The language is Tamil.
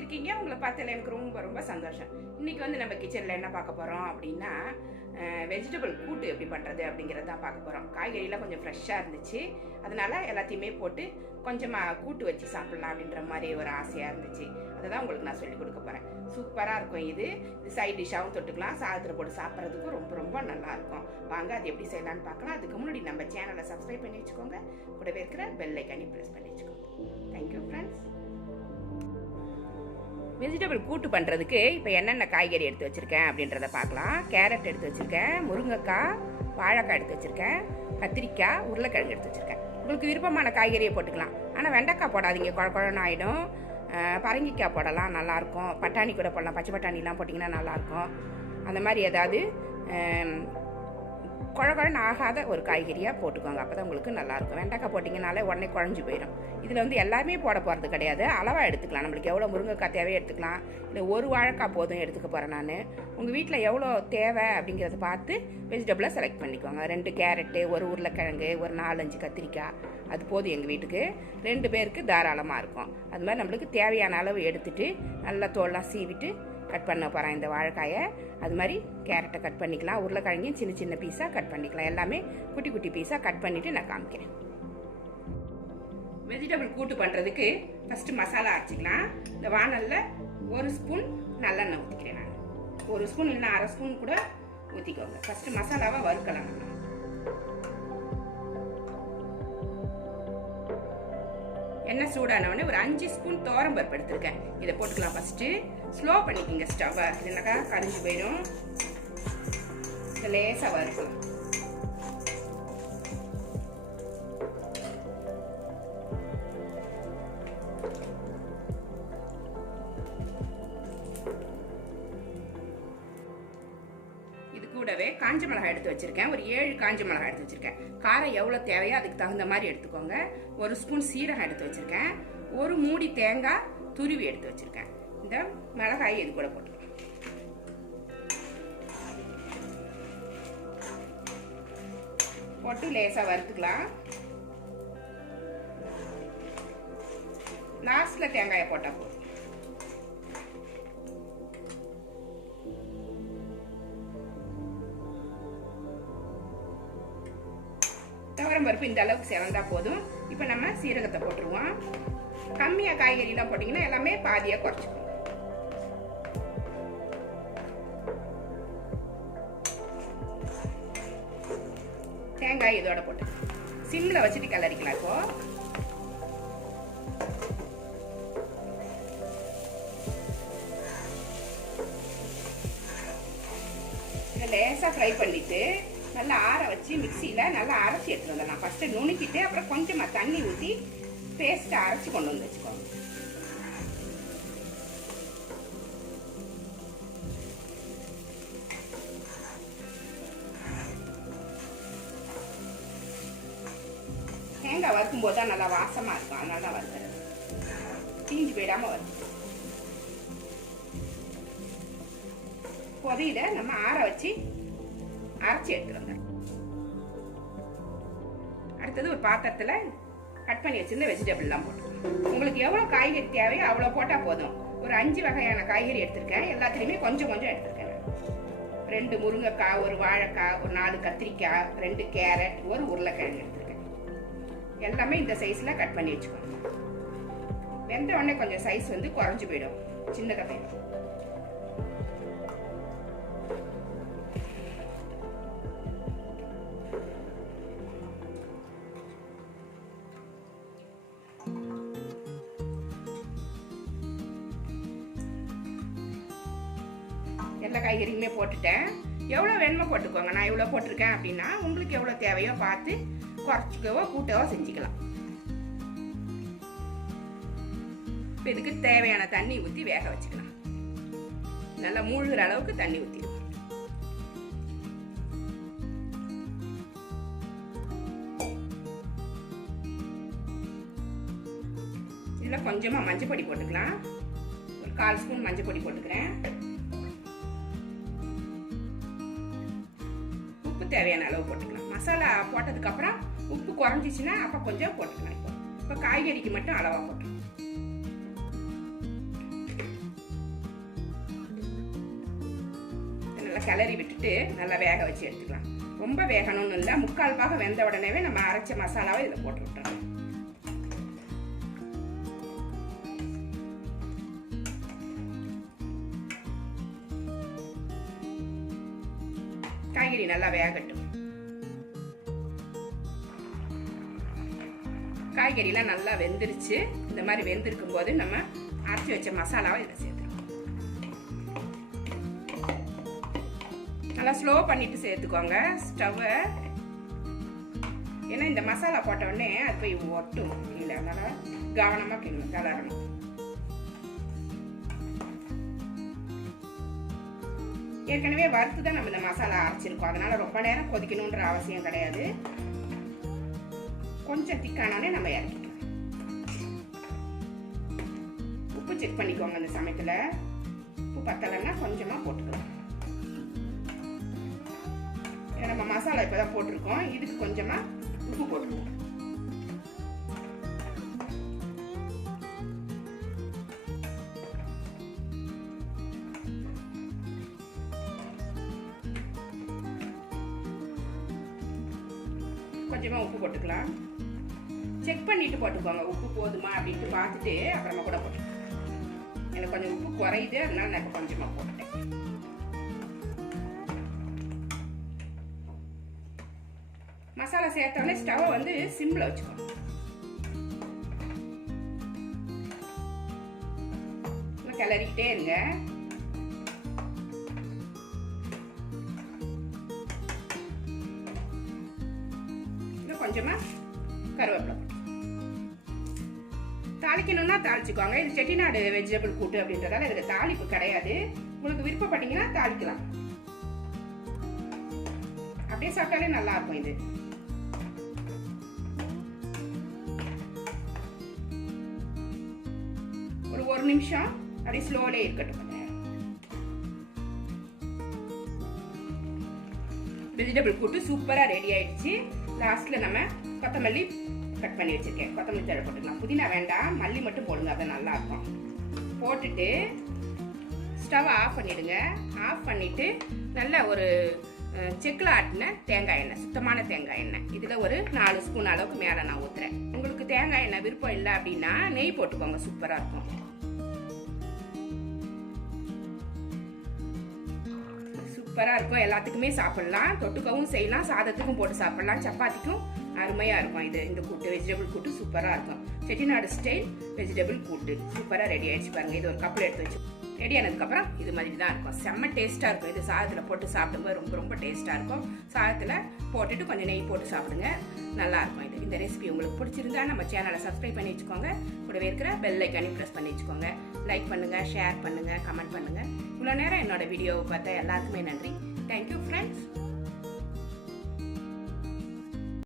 இருக்கீங்க? உங்களை பார்த்ததில் எனக்கு ரொம்ப ரொம்ப சந்தோஷம். இன்றைக்கி வந்து நம்ம கிச்சனில் என்ன பார்க்க போகிறோம் அப்படின்னா, வெஜிடபிள் கூட்டு எப்படி பண்ணுறது அப்படிங்கிறது தான் பார்க்க போகிறோம். காய்கறிலாம் கொஞ்சம் ஃப்ரெஷ்ஷாக இருந்துச்சு, அதனால் எல்லாத்தையுமே போட்டு கொஞ்சமாக கூட்டு வச்சு சாப்பிட்லாம் அப்படின்ற மாதிரி ஒரு ஆசையாக இருந்துச்சு. அதை தான் உங்களுக்கு நான் சொல்லிக் கொடுக்க போகிறேன். சூப்பராக இருக்கும். இது சைட் டிஷ்ஷாகவும் தொட்டுக்கலாம், சாதத்தில் போட்டு சாப்பிட்றதுக்கும் ரொம்ப ரொம்ப நல்லாயிருக்கும். வாங்க அது எப்படி செய்யலான்னு பார்க்கலாம். அதுக்கு முன்னாடி நம்ம சேனலை சப்ஸ்கிரைப் பண்ணி வச்சுக்கோங்க, கூடவே இருக்கிற பெல் ஐக்கானையும் ப்ரெஸ் பண்ணி வச்சுக்கோங்க. Thank you friends. வெஜிடபிள் கூட்டு பண்ணுறதுக்கு இப்போ என்னென்ன காய்கறி எடுத்து வச்சுருக்கேன் அப்படின்றத பார்க்கலாம். கேரட் எடுத்து வச்சுருக்கேன், முருங்கைக்காய், வாழைக்காய் எடுத்து வச்சுருக்கேன், கத்திரிக்காய், உருளைக்கிழங்கு எடுத்து வச்சுருக்கேன். உங்களுக்கு விருப்பமான காய்கறியை போட்டுக்கலாம், ஆனால் வெண்டைக்காய் போடாதீங்க, குழன்னு ஆகிடும். பரங்கிக்காய் போடலாம், நல்லாயிருக்கும். பட்டாணி கூட போடலாம், பச்சை பட்டாணிலாம் போட்டிங்கன்னா நல்லாயிருக்கும். அந்த மாதிரி ஏதாவது குழன்னு ஆகாத ஒரு காய்கறியாக போட்டுக்கோங்க, அப்போ தான் உங்களுக்கு நல்லாயிருக்கும். வெண்டைக்காய் போட்டிங்கனாலே உடனே குழஞ்சி போயிடும். இதில் வந்து எல்லாமே போட போகிறது கிடையாது, அளவாக எடுத்துக்கலாம். நம்மளுக்கு எவ்வளோ முருங்கைக்காய் தேவையோ எடுத்துக்கலாம், இல்லை ஒரு வாழைக்காய் போதும் எடுத்துக்க போகிறேன் நான். உங்கள் வீட்டில் எவ்வளோ தேவை அப்படிங்கிறத பார்த்து வெஜிடபிளை செலக்ட் பண்ணிக்கோங்க. 2 கேரட்டு, ஒரு உருளைக்கிழங்கு, ஒரு 4-5 கத்திரிக்காய், அது போதும். எங்கள் வீட்டுக்கு 2 பேருக்கு தாராளமாக இருக்கும். அது மாதிரி நம்மளுக்கு தேவையான அளவு எடுத்துகிட்டு நல்லா தோல்லாம் சீவிட்டு கட் பண்ண போகிறேன் இந்த வாழைக்காயை. அது மாதிரி கேரட்டை கட் பண்ணிக்கலாம், உருளைக்கிழங்கையும் சின்ன சின்ன பீஸாக கட் பண்ணிக்கலாம். எல்லாமே குட்டி குட்டி பீஸாக கட் பண்ணிவிட்டு நான் காமிக்கிறேன். வெஜிடபிள் கூட்டு பண்ணுறதுக்கு ஃபஸ்ட்டு மசாலா அரைச்சிக்கலாம். இந்த வானலில் 1 ஸ்பூன் நல்லெண்ணெய் ஊற்றிக்கிறேன் நான். 1 ஸ்பூன் இல்லைன்னா 1/2 ஸ்பூன் கூட ஊற்றிக்கோங்க. ஃபஸ்ட்டு மசாலாவை வறுக்கலாம். நம்ம எண்ணெய் சூடானவொடனே ஒரு 5 ஸ்பூன் துவரம்பருப்பு எடுத்துருக்கேன், இதை போட்டுக்கலாம். ஃபஸ்ட்டு ஸ்லோ பண்ணிக்கோங்க ஸ்டவ்வை, இல்லைனாக்கா கரிஞ்சு போயிடும். இதை லேசாக வறுக்கலாம். இது கூடவே காஞ்ச மிளகாய் எடுத்து வச்சிருக்கேன், ஒரு 7 காஞ்ச மிளகாய் எடுத்து வச்சிருக்கேன். காரம் எவ்வளோ தேவையோ அதுக்கு தகுந்த மாதிரி எடுத்துக்கோங்க. 1 ஸ்பூன் சீரகம் எடுத்து வச்சிருக்கேன், ஒரு மூடி தேங்காய் துருவி எடுத்து வச்சிருக்கேன். இந்த மிளகாயை இது கூட போட்டுக்கலாம். போட்டு லேசா வறுத்துக்கலாம். லாஸ்ட்ல தேங்காயை போட்டா போதும். பருப்பு இந்த அளவுக்கு செவந்தா போதும். இப்போ நம்ம சீரகத்தை போட்டுருவோம். கம்மியா காய்கறிலாம் போட்டீங்கன்னா எல்லாமே பாதியா குறைச்சிக்கணும். தேங்காய் இதோட போட்டு சிம்ல வச்சுட்டு கிளறிக்கலாம். இப்போ லேசா ஃப்ரை பண்ணிட்டு நல்லா ஆற வச்சு மிக்சியில் நல்லா அரைச்சி எடுத்துட்டு வந்துடலாம். ஃபஸ்ட்டு நுணுக்கிட்டு அப்புறம் கொஞ்சமாக தண்ணி ஊற்றி பேஸ்ட்டை அரைச்சி கொண்டு வந்து வச்சுக்கோங்க. தேங்காய் வறுக்கும் போது தான் நல்லா வாசமாக இருக்கும், அதனால தான் வறுக்கிறது. தீஞ்சு போயிடாமல் வறுக்கும். பொதியில நம்ம ஆற வச்சு அரைச்சி எடுத்துருங்க. அடுத்தது ஒரு பாத்திரத்துல கட் பண்ணி வச்சிருந்த வெஜிடபிள்லாம் போட்டுக்கலாம். உங்களுக்கு எவ்வளோ காய்கறி தேவையோ அவ்வளோ போட்டால் போதும். ஒரு 5 வகையான காய்கறி எடுத்திருக்கேன், எல்லாத்துலேயுமே கொஞ்சம் கொஞ்சம் எடுத்திருக்கேன். 2 முருங்கைக்காய், ஒரு வாழைக்காய், ஒரு 4 கத்திரிக்காய், 2 கேரட், ஒரு உருளைக்கிழங்கு எடுத்திருக்கேன். எல்லாமே இந்த சைஸில் கட் பண்ணி வச்சுக்கோங்க. வெந்த உடனே கொஞ்சம் சைஸ் வந்து குறைஞ்சி போயிடும், சின்னதாக போயிடும். எல்லா காய்கறியுமே போட்டுட்டேன். எவ்வளோ வேணுமோ போட்டுக்கோங்க. நான் இவ்வளோ போட்டிருக்கேன் அப்படின்னா உங்களுக்கு எவ்வளோ தேவையோ பார்த்து குறைச்சிக்கவோ கூட்டவோ செஞ்சுக்கலாம். இப்போ இதுக்கு தேவையான தண்ணி ஊற்றி வேக வச்சுக்கலாம். நல்லா மூழ்கிற அளவுக்கு தண்ணி ஊற்றிடுவோம். இதில் கொஞ்சமாக மஞ்சள் பொடி போட்டுக்கலாம். ஒரு 1/4 ஸ்பூன் மஞ்சள் பொடி போட்டுக்கிறேன். தேவையான அளவு போட்டுக்கலாம். மசாலா போட்டதுக்கு அப்புறம் உப்பு குறைஞ்சிச்சுன்னா அப்போ கொஞ்சம் போட்டுக்கலாம். இப்போ காய்கறிக்கு மட்டும் அளவாக போட்டுக்கலாம். நல்லா கிளறி விட்டுட்டு நல்லா வேக வச்சு எடுத்துக்கலாம். ரொம்ப வேகணும்னு இல்லை, 3/4 பாகம் வெந்த உடனேவே நம்ம அரைச்ச மசாலாவை இதில் போட்டு விட்டுறோம். காய்கறி நல்லா வேகட்டும். காய்கறிலாம் நல்லா வெந்துருச்சு. இந்த மாதிரி வெந்திருக்கும் போது நம்ம அரைச்சி வச்ச மசாலாவை இதில் சேர்த்துருவோம். நல்லா ஸ்லோ பண்ணிட்டு சேர்த்துக்கோங்க ஸ்டவ்வை. ஏன்னா இந்த மசாலா போட்ட உடனே அது போய் ஒட்டும் கீழே, அதனால கவனமாக கிளறணும். ஏற்கனவே வறுத்து தான் நம்ம இந்த மசாலா அரைச்சிருக்கோம், அதனால ரொம்ப நேரம் கொதிக்கணுன்ற அவசியம் கிடையாது. கொஞ்சம் திக்கானே நம்ம இறக்கிக்கலாம். உப்பு செக் பண்ணிக்கோங்க. இந்த சமயத்தில் உப்பு பத்தலைன்னா கொஞ்சமாக போட்டுக்கலாம். நம்ம மசாலா இப்போதான் போட்டிருக்கோம், இதுக்கு கொஞ்சமாக உப்பு போட்டுருக்கோம். கொஞ்சமாக உப்பு போட்டுக்கலாம். செக் பண்ணிட்டு போட்டுக்கோங்க, உப்பு போதுமா அப்படின்ட்டு பார்த்துட்டு அப்புறமா கூட போட்டுக்கலாம். எனக்கு கொஞ்சம் உப்பு குறையுது, அதனால நான் இப்போ கொஞ்சமாக போட்டுட்டேன். மசாலா சேர்த்தோடனே ஸ்டவ்வை வந்து சிம்ல வச்சுக்கணும். கிளறிக்கிட்டே இருங்க. கொஞ்சமா கருவேப்பிலை தாளிக்கணும்னா தாளிச்சுக்கோங்க. இது செட்டிநாடு வெஜிடபிள் கூட்டு அப்படின்றதால இதுக்கு தாளிப்பு கிடையாது. உங்களுக்கு விருப்பப்பட்டீங்கன்னா தாளிக்கலாம். அப்படியே சாப்பிட்டாலே நல்லா இருக்கும். இது ஒரு நிமிஷம் அப்படியே ஸ்லோலே இருக்கட்டும். வெஜிடபிள் கூட்டு சூப்பரா ரெடி ஆயிடுச்சு. லாஸ்ட்ல நம்ம கொத்தமல்லி கட் பண்ணி வச்சிருக்கேன், கொத்தமல்லி தழை போட்டுக்கலாம். புதினா வேண்டாம், மல்லி மட்டும் போடுங்க, அது நல்லா இருக்கும். போட்டுட்டு ஸ்டவ் ஆஃப் பண்ணிடுங்க. ஆஃப் பண்ணிட்டு நல்ல ஒரு செக்கில் ஆட்டின தேங்காய் எண்ணெய், சுத்தமான தேங்காய் எண்ணெய், இதில் ஒரு 4 ஸ்பூன் அளவுக்கு மேலே நான் ஊற்றுறேன். உங்களுக்கு தேங்காய் எண்ணெய் விருப்பம் இல்லை அப்படின்னா நெய் போட்டுக்கோங்க, சூப்பராக இருக்கும். சூப்பராக இருக்கும். எல்லாத்துக்குமே சாப்பிடலாம், தொட்டுக்கவும் செய்யலாம், சாதத்துக்கும் போட்டு சாப்பிடலாம், சப்பாத்திக்கும் அருமையாக இருக்கும். இந்த கூட்டு வெஜிடபிள் கூட்டு சூப்பராக இருக்கும். செட்டிநாடு ஸ்டைல் வெஜிடபிள் கூட்டு சூப்பராக ரெடி ஆயிடுச்சு பாருங்க. இது ஒரு கப்பில் எடுத்து வச்சு ரெடி ஆனதுக்கப்புறம் இது மாதிரி தான் இருக்கும். செம்ம டேஸ்ட்டாக இருக்கும். இது சாதத்தில் போட்டு சாப்பிடும்போது ரொம்ப ரொம்ப டேஸ்ட்டாக இருக்கும். சாதத்தில் போட்டுட்டு கொஞ்சம் நெய் போட்டு சாப்பிடுங்க, நல்லாயிருக்கும். இந்த ரெசிபி உங்களுக்கு பிடிச்சிருந்தா நம்ம சேனலை சப்ஸ்கிரைப் பண்ணி வச்சுக்கோங்க. கூடவே இருக்கிற பெல் ஐக்கானையும் ப்ரெஸ் பண்ணி வச்சுக்கோங்க. லைக் பண்ணுங்கள், ஷேர் பண்ணுங்கள், கமெண்ட் பண்ணுங்கள். இவ்வளோ நேரம் என்னோட வீடியோவை பார்த்தா எல்லாருக்குமே நன்றி. Thank you friends.